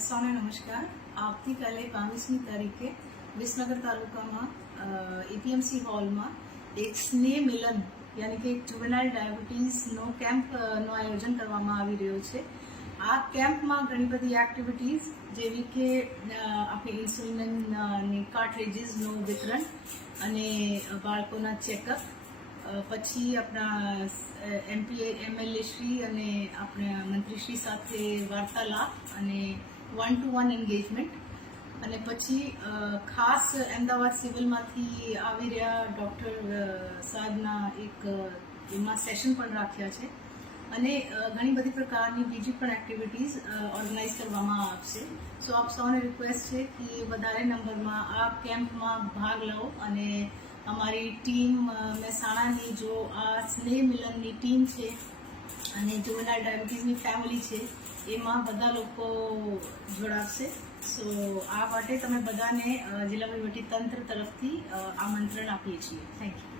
સૌને નમસ્કાર. આવતીકાલે 22મી તારીખે વિસનગર તાલુકામાં એપીએમસી હોલમાં એક સ્નેહ મિલન યાની કે જુવેનાઇલ ડાયાબિટીસનો કેમ્પનું આયોજન કરવામાં આવી રહ્યો છે. આ કેમ્પમાં ઘણી બધી એક્ટિવિટીઝ જેવી કે આપણે ઇન્સ્યુલિનની કાર્ટ્રેજીસનું વિતરણ અને બાળકોના ચેકઅપ, પછી આપણા એમએલએ શ્રી અને આપણા મંત્રીશ્રી સાથે વાર્તાલાપ અને 1-to-1 એન્ગેજમેન્ટ, અને પછી ખાસ અમદાવાદ સિવિલમાંથી આવી રહ્યા ડૉક્ટર સાહેબના એક એમાં સેશન પણ રાખ્યા છે, અને ઘણી બધી પ્રકારની બીજી પણ એક્ટિવિટીઝ ઓર્ગેનાઇઝ કરવામાં આવશે. સો આપ સૌને રિક્વેસ્ટ છે કે વધારે નંબરમાં આ કેમ્પમાં ભાગ લો, અને અમારી ટીમ મહેસાણાની જો આ સ્નેહ મિલનની ટીમ છે અને જુવેનાઇલ ડાયાબિટીસની ફેમિલી છે, એમાં બધા લોકો જોડાશે. સો આ માટે તમે બધાને જિલ્લા વહીવટી તંત્ર તરફથી આમંત્રણ આપીએ છીએ. Thank you.